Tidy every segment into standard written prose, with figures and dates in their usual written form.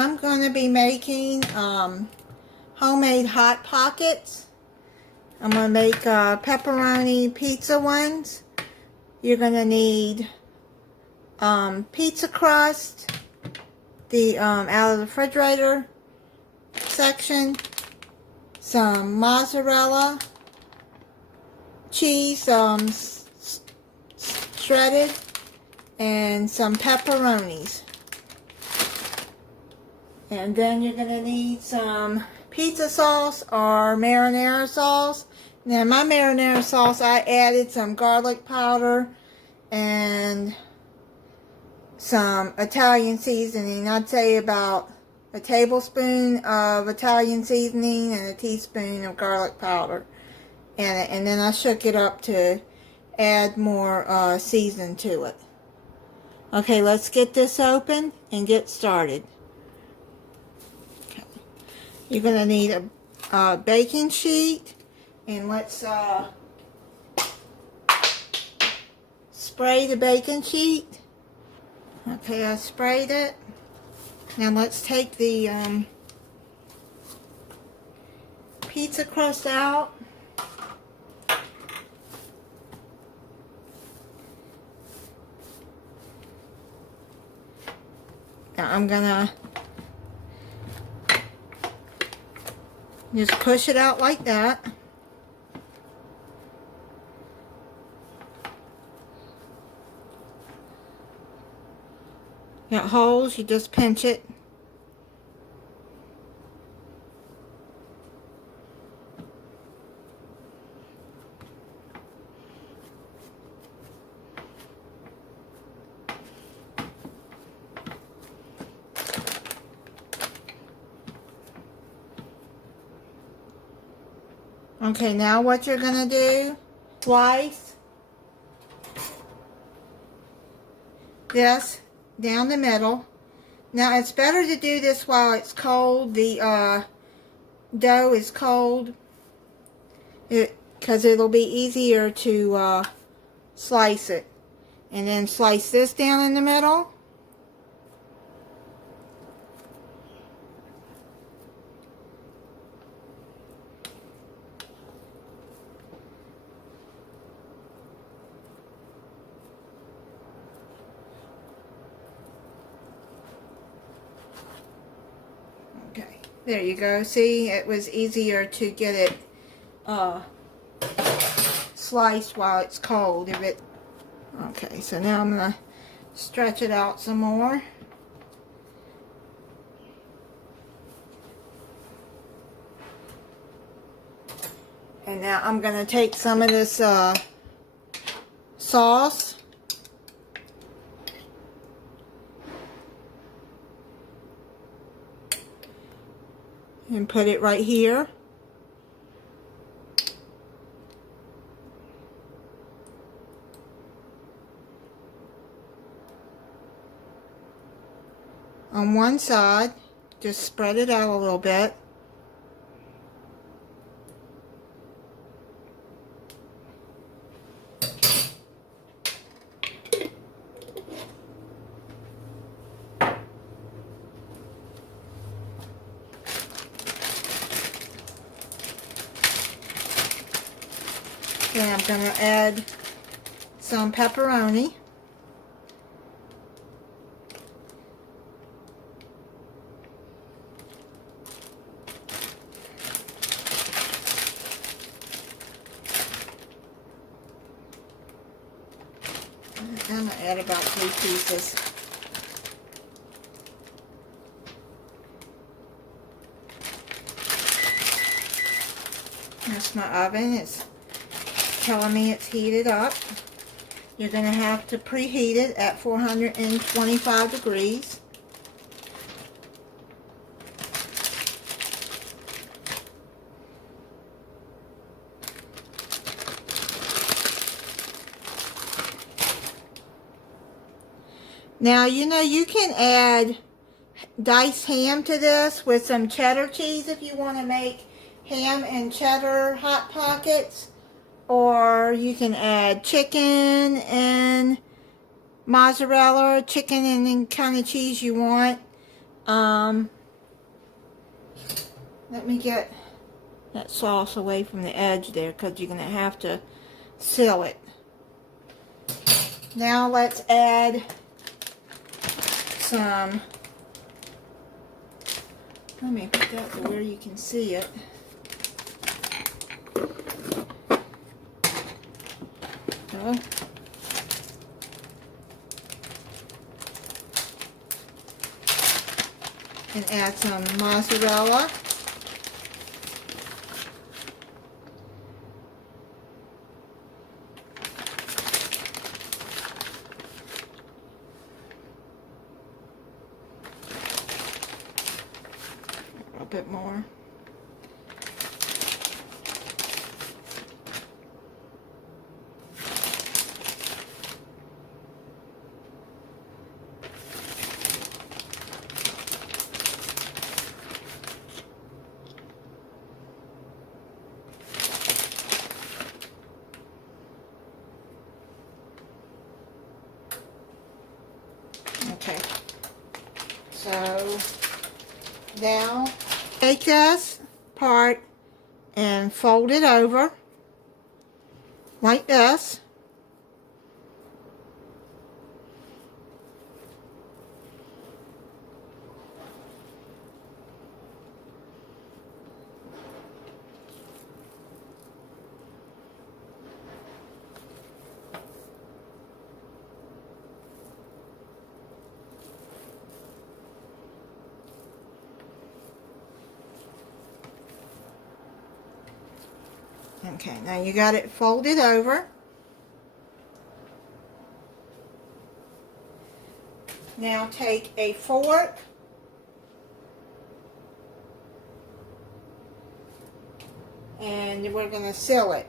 I'm going to be making homemade Hot Pockets. I'm going to make pepperoni pizza ones. You're going to need pizza crust, the out of the refrigerator section, some mozzarella, cheese shredded, and some pepperonis. And then you're going to need some pizza sauce or marinara sauce. Now my marinara sauce, I added some garlic powder and some Italian seasoning. I'd say about a tablespoon of Italian seasoning and a teaspoon of garlic powder in it. And then I shook it up to add more season to it. Okay, let's get this open and get started. Okay. You're going to need a baking sheet, and let's spray the baking sheet. Okay, I sprayed it. Now let's take the pizza crust out. Now I'm gonna just push it out like that. Got holes, you just pinch it. Okay, now what you're gonna do, slice this down the middle. Now it's better to do this while it's cold. The dough is cold, because it'll be easier to slice it. And then slice this down in the middle. Okay, there you go. See, it was easier to get it sliced while it's cold. Okay, so now I'm going to stretch it out some more. And now I'm going to take some of this sauce. And put it right here. On one side, just spread it out a little bit. Then I'm going to add some pepperoni. I'm going to add about 3 pieces. That's my oven. It's telling me it's heated up. You're going to have to preheat it at 425 degrees. Now, you know, you can add diced ham to this with some cheddar cheese if you want to make ham and cheddar Hot Pockets. Or you can add chicken and mozzarella, chicken and any kind of cheese you want. Let me get that sauce away from the edge there, because you're going to have to seal it. Now let's add some, let me put that to where you can see it. Go. And add some mozzarella. A bit more. Okay, so now take this part and fold it over like this. Okay, now you got it folded over. Now take a fork and we're going to seal it.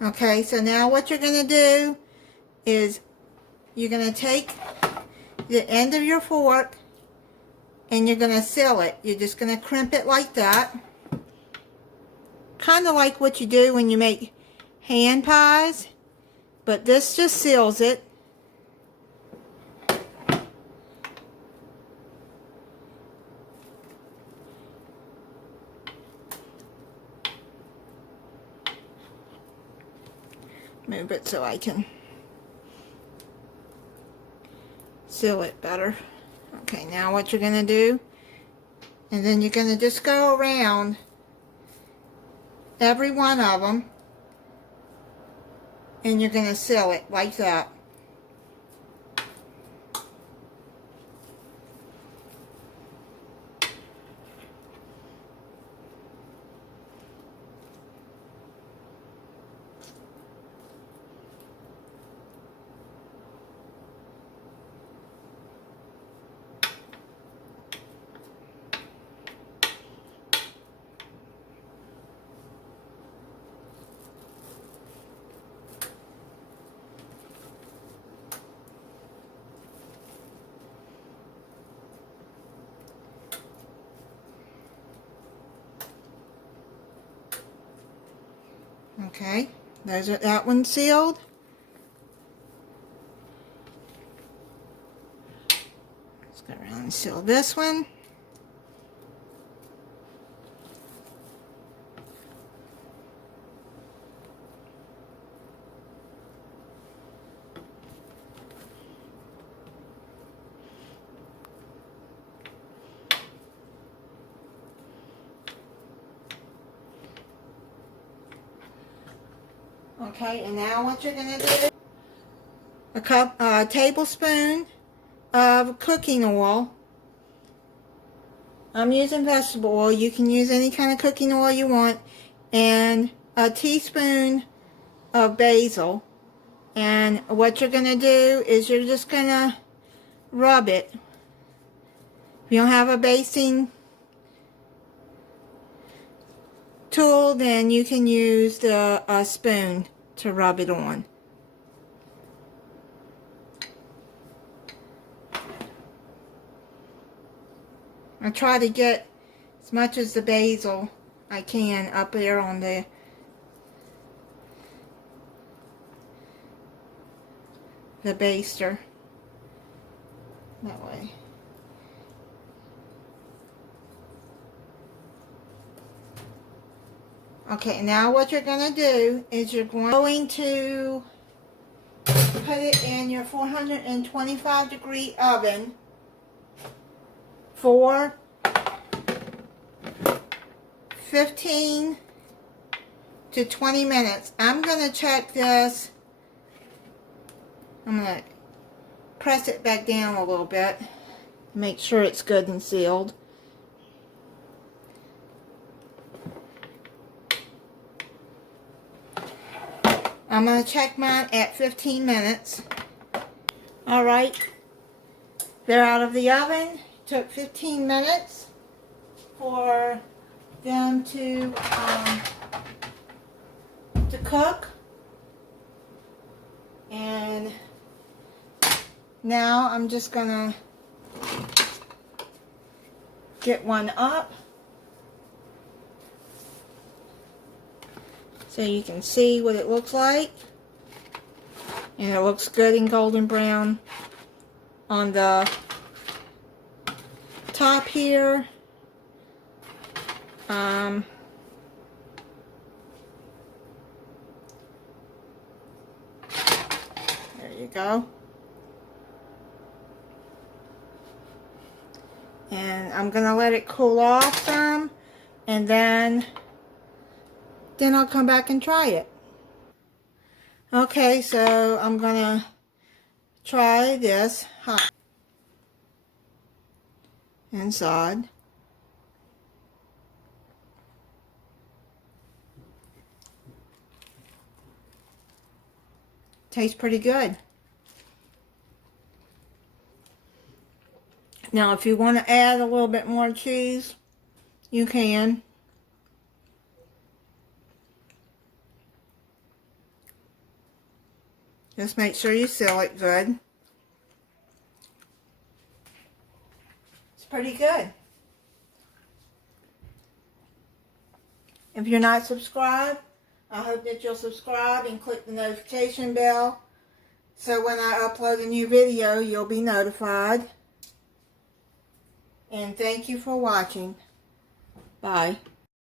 Okay, so now what you're going to do is you're going to take the end of your fork and you're going to seal it. You're just going to crimp it like that. Kind of like what you do when you make hand pies, but this just seals it. Move it so I can seal it better. Okay, now what you're going to do, and then you're going to just go around every one of them, and you're going to seal it like that. Okay, that one's sealed. Let's go around and seal this one. Okay, and now what you're going to do, a tablespoon of cooking oil. I'm using vegetable oil. You can use any kind of cooking oil you want. And a teaspoon of basil. And what you're going to do is you're just going to rub it. If you don't have a basting tool, then you can use the spoon to rub it on. I try to get as much as the basil I can up there on the baster. That way. Okay, now what you're going to do is you're going to put it in your 425 degree oven for 15 to 20 minutes. I'm going to check this. I'm going to press it back down a little bit. Make sure it's good and sealed. I'm going to check mine at 15 minutes. Alright. They're out of the oven. Took 15 minutes for them to cook. And now I'm just going to get one up so you can see what it looks like. And it looks good and golden brown on the top here. There you go. And I'm gonna let it cool off some, and then I'll come back and try it. Okay, so I'm gonna try this hot inside. Tastes pretty good. Now, if you want to add a little bit more cheese, you can. Just make sure you seal it good. It's pretty good. If you're not subscribed, I hope that you'll subscribe and click the notification bell so when I upload a new video, you'll be notified. And thank you for watching. Bye.